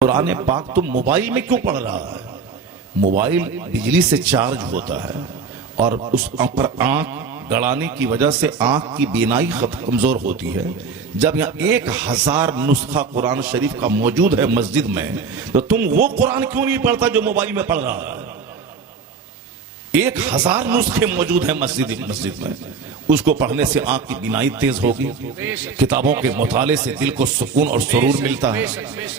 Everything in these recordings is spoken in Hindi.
कुरान पाक तो मोबाइल में क्यों पढ़ रहा है? मोबाइल बिजली से चार्ज होता है और उस पर आंख गड़ाने की वजह से आंख की बीनाई कमजोर होती है। जब यहाँ 1000 नुस्खा कुरान शरीफ का मौजूद है मस्जिद में, तो तुम वो कुरान क्यों नहीं पढ़ता जो मोबाइल में पढ़ रहा है? 1000 नुस्खे मौजूद हैं मस्जिद में। उसको पढ़ने से आंख की बीनाई तेज होगी, किताबों के मुताले से दिल को सुकून और सुरूर मिलता है।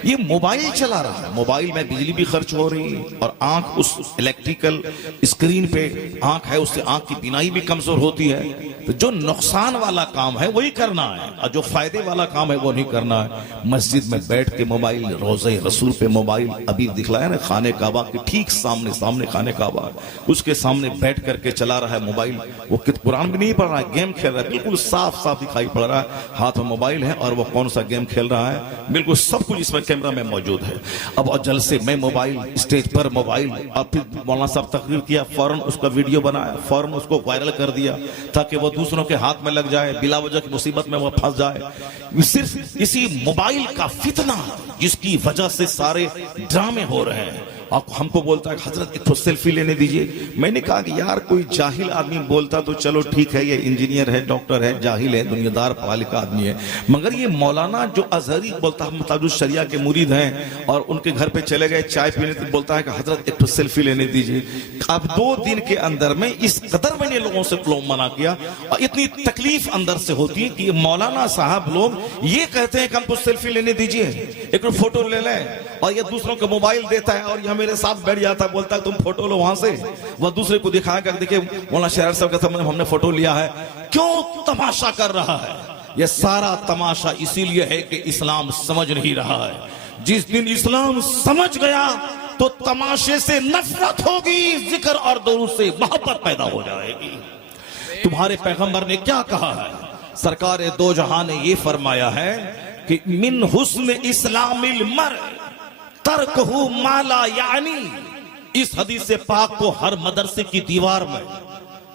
ये मोबाइल चला रहा है, मोबाइल में बिजली भी खर्च हो रही है और आंख उस इलेक्ट्रिकल स्क्रीन पे आंख है, उससे आंख की बीनाई भी कमजोर होती है। तो जो नुकसान वाला काम है वही करना है और जो फायदे वाला काम है वो नहीं करना है। मस्जिद में बैठ के मोबाइल, रोज़े रसूल पे मोबाइल, अभी दिखलाया ना खाने काबा के ठीक सामने खाने काबा, उसके सामने बैठ करके चला रहा है मोबाइल। वो कुरान भी नहीं पढ़ रहा है, गेम खेल रहा है। बिल्कुल साफ दिखाई पड़ रहा है, हाथ में मोबाइल है और वो कौन सा गेम खेल रहा है। बिल्कुल सब कुछ इसमें कैमरा में मौजूद है। अब और जलसे में मोबाइल, स्टेज पर मोबाइल, और फिर मौलाना साहब तकरीर किया, फौरन उसका वीडियो बनाया, फौरन उसको वायरल कर दिया ताकि वो दूसरों के हाथ में लग जाए, बिला वजह की मुसीबत में वो फंस जाए। सिर्फ इसी मोबाइल का फितना जिसकी वजह से सारे ड्रामे हो रहे हैं। आप हमको बोलता है हजरत एक तो सेल्फी लेने दीजिए। मैंने कहा कि यार कोई जाहिल आदमी बोलता तो चलो ठीक है, ये इंजीनियर है, डॉक्टर है, जाहिल है, दुनियादार पढ़ा लिखा आदमी है, मगर ये मौलाना जो अजहरी बोलता है, मुताबिक शरिया के मुरीद हैं और उनके घर पे चले गए चाय पीने, तो बोलता है कि हजरत एक तो सेल्फी लेने दीजिए। अब 2 दिन के अंदर में इस कदर मैंने लोगों से मना किया और इतनी तकलीफ अंदर से होती है कि मौलाना साहब लोग ये कहते हैं कि हमको सेल्फी लेने दीजिए, एक फोटो ले लें, और ये दूसरों को मोबाइल देता है और मेरे साथ बैठ जाता है, बोलता है तुम फोटो लो वहां से। वह दूसरे को दिखाया कर, देखिए मौलाना शहर साहब का हमने फोटो लिया है। क्यों तमाशा कर रहा है? यह सारा तमाशा इसीलिए है कि इस्लाम समझ नहीं रहा है। जिस दिन इस्लाम समझ गया तो तमाशे से नफरत होगी, जिक्र और दुरूद से मोहब्बत पैदा हो जाएगी। तुम्हारे पैगंबर ने क्या कहा है? सरकार दो जहां ने यह फरमाया है कि मिन हुस्न इस्लामिल मर तरकहु माला, यानी इस हदीस से पाक को हर मदरसे की दीवार में,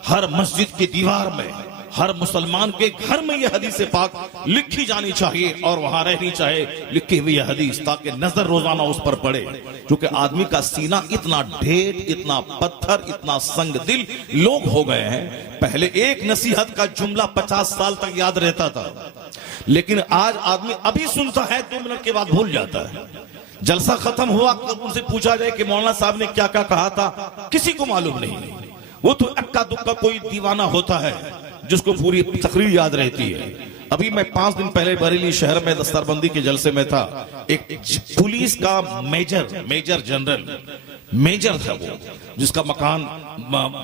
हर मस्जिद की दीवार में, हर मुसलमान के घर में यह हदीस से पाक लिखी जानी चाहिए और वहां रहनी चाहिए लिखी हुई यह हदीस, ताकि नजर रोजाना उस पर पड़े। क्योंकि आदमी का सीना इतना ढेर, इतना पत्थर, इतना संग दिल लोग हो गए हैं। पहले एक नसीहत का जुमला 50 साल तक याद रहता था, लेकिन आज आदमी अभी सुनता है 2 मिनट के बाद भूल जाता है। जलसा खत्म हुआ, उनसे पूछा जाए कि मौलाना साहब ने क्या क्या कहा था, किसी को मालूम नहीं। वो तो अक्का दुक्का कोई दीवाना होता है जिसको पूरी तकरीर याद रहती है। अभी मैं 5 दिन पहले बरेली शहर में दस्तरबंदी के जलसे में था। एक पुलिस का मेजर जनरल मेजर था वो, जिसका मकान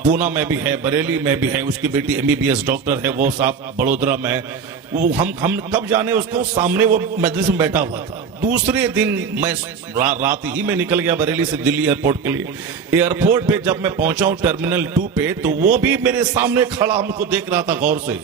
पूना में भी है, बरेली में भी है, उसकी बेटी MBBS डॉक्टर है, वो साहब बड़ोदरा में है। वो हम कब जाने उसको, सामने वो मजलिस में बैठा हुआ था। दूसरे दिन मैं रात ही में निकल गया बरेली से दिल्ली एयरपोर्ट के लिए। एयरपोर्ट पे जब मैं पहुंचा हूं टर्मिनल 2 पे, तो वो भी मेरे सामने खड़ा हमको देख रहा था गौर से।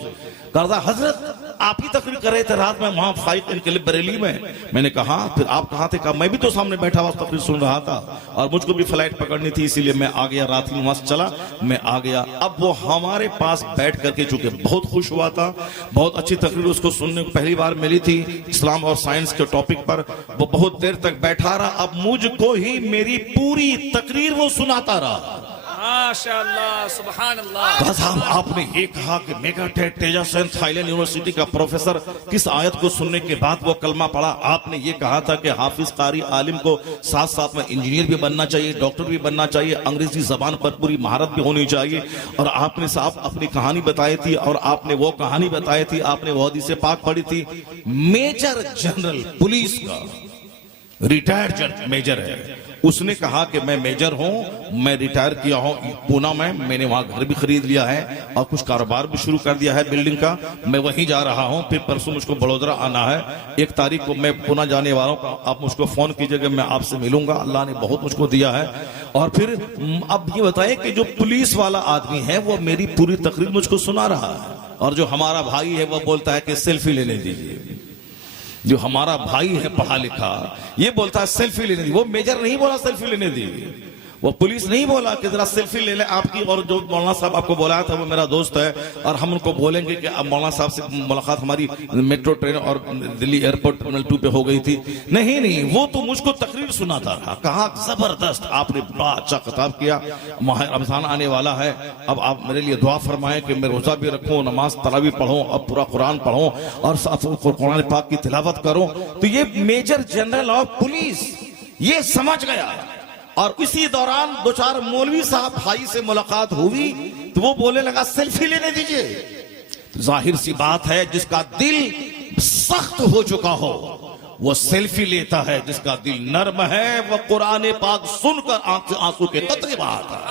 कहता हजरत आप ही तकरीर कर रहे थे रात में वहां फ्लाइट के लिए बरेली में। मैंने कहा फिर आप कहां थे? कहा मैं भी तो सामने बैठा हुआ तकरीर सुन रहा था और मुझको भी फ्लाइट पकड़नी थी, इसीलिए मैं आ गया, रात ही मस्त चला, मैं आ गया। अब वो हमारे पास बैठ करके, चूंकि बहुत खुश हुआ था, बहुत अच्छी तकरीर उसको सुनने को पहली बार मिली थी इस्लाम और साइंस के टॉपिक पर, वो बहुत देर तक बैठा रहा। अब मुझको ही मेरी पूरी तकरीर वो सुनाता रहा। माशाअल्लाह, सुभान अल्लाह। साहब आपने ये कहा कि मेगा टेट तेजासन थाईलैंड यूनिवर्सिटी का प्रोफेसर किस आयत को सुनने के बाद वो कलमा पढ़ा? आपने ये कहा था कि हाफिज कारी आलिम को साथ साथ में इंजीनियर भी बनना चाहिए, डॉक्टर भी बनना चाहिए, अंग्रेजी जबान पर पूरी महारत भी होनी चाहिए। और आपने साहब अपनी कहानी बताई थी और आपने वो कहानी बताई थी, आपने वो हदीस पाक पढ़ी थी। मेजर जनरल पुलिस का रिटायर्ड मेजर है, उसने कहा कि मैं मेजर हूं, मैं रिटायर किया हूं पूना में, मैंने वहां घर भी खरीद लिया है और कुछ कारोबार भी शुरू कर दिया है बिल्डिंग का, मैं वहीं जा रहा हूं। फिर परसों मुझको बड़ोदरा आना है, 1 तारीख को मैं पूना जाने वाला हूं। आप मुझको फोन कीजिएगा, मैं आपसे मिलूंगा, अल्लाह ने बहुत मुझको दिया है। और फिर अब ये बताएं कि जो पुलिस वाला आदमी है वो मेरी पूरी तकरीर मुझको सुना रहा है, और जो हमारा भाई है वो बोलता है कि सेल्फी लेने दीजिए। जो हमारा भाई है पढ़ा लिखा, ये बोलता है सेल्फी लेने दी। वो मेजर नहीं बोला सेल्फी लेने दी, वो पुलिस नहीं बोला कि जरा सेल्फी ले ले आपकी, और जो मौलाना साहब आपको बुलाया था वो मेरा दोस्त है और हम उनको बोलेंगे कि अब मौलाना साहब से मुलाकात हमारी मेट्रो ट्रेन और दिल्ली एयरपोर्ट टर्मिनल 2 पे हो गई थी। नहीं नहीं, वो तो मुझको तकरीर सुनाता था। कहा जबरदस्त, आपने बड़ा अच्छा खिताब किया, माह रमजान आने वाला है, अब आप मेरे लिए दुआ फरमाएं कि मैं रोजा भी रखूं, नमाज तरावी पढ़ूं, अब पूरा कुरान पढ़ूं और साथ कुरान पाक की तिलावत करूं। तो ये मेजर जनरल ऑफ पुलिस ये समझ गया। और इसी दौरान दो चार मौलवी साहब भाई से मुलाकात हुई तो वो बोलने लगा सेल्फी लेने दीजिए। तो जाहिर सी बात है, जिसका दिल सख्त हो चुका हो वो सेल्फी लेता है, जिसका दिल नर्म है वो कुरान पाक सुनकर आंख से आंसू के कतरे बहाता है।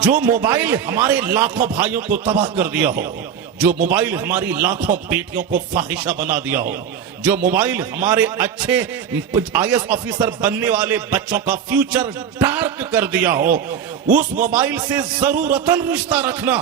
जो मोबाइल हमारे लाखों भाइयों को तबाह कर दिया हो, जो मोबाइल हमारी लाखों बेटियों को फाहिशा बना दिया हो, जो मोबाइल हमारे अच्छे IAS ऑफिसर बनने वाले बच्चों का फ्यूचर डार्क कर दिया हो, उस मोबाइल से जरूरतन रिश्ता रखना।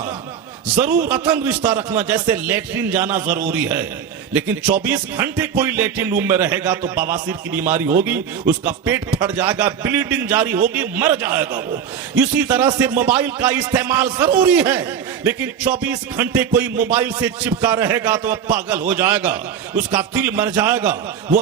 जैसे लेटरिन जाना जरूरी है, लेकिन 24 घंटे कोई लेटरिन रूम में रहेगा तो बवासीर की बीमारी होगी, उसका पेट फट जाएगा, ब्लीडिंग जारी होगी, मर जाएगा वो। इसी तरह से मोबाइल का इस्तेमाल जरूरी है, लेकिन 24 घंटे कोई मोबाइल से चिपका रहेगा तो वह पागल हो जाएगा, उसका दिल मर जाएगा, वो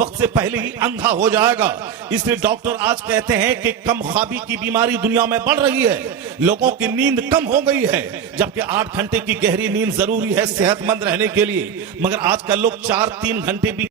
वक्त से पहले ही अंधा हो जाएगा। इसलिए डॉक्टर आज कहते हैं कि कम ख्वाबी की बीमारी दुनिया में बढ़ रही है, लोगों की नींद कम हो गई है, जबकि 8 घंटे की गहरी नींद जरूरी है सेहतमंद रहने के लिए, मगर आजकल लोग 4-3 घंटे भी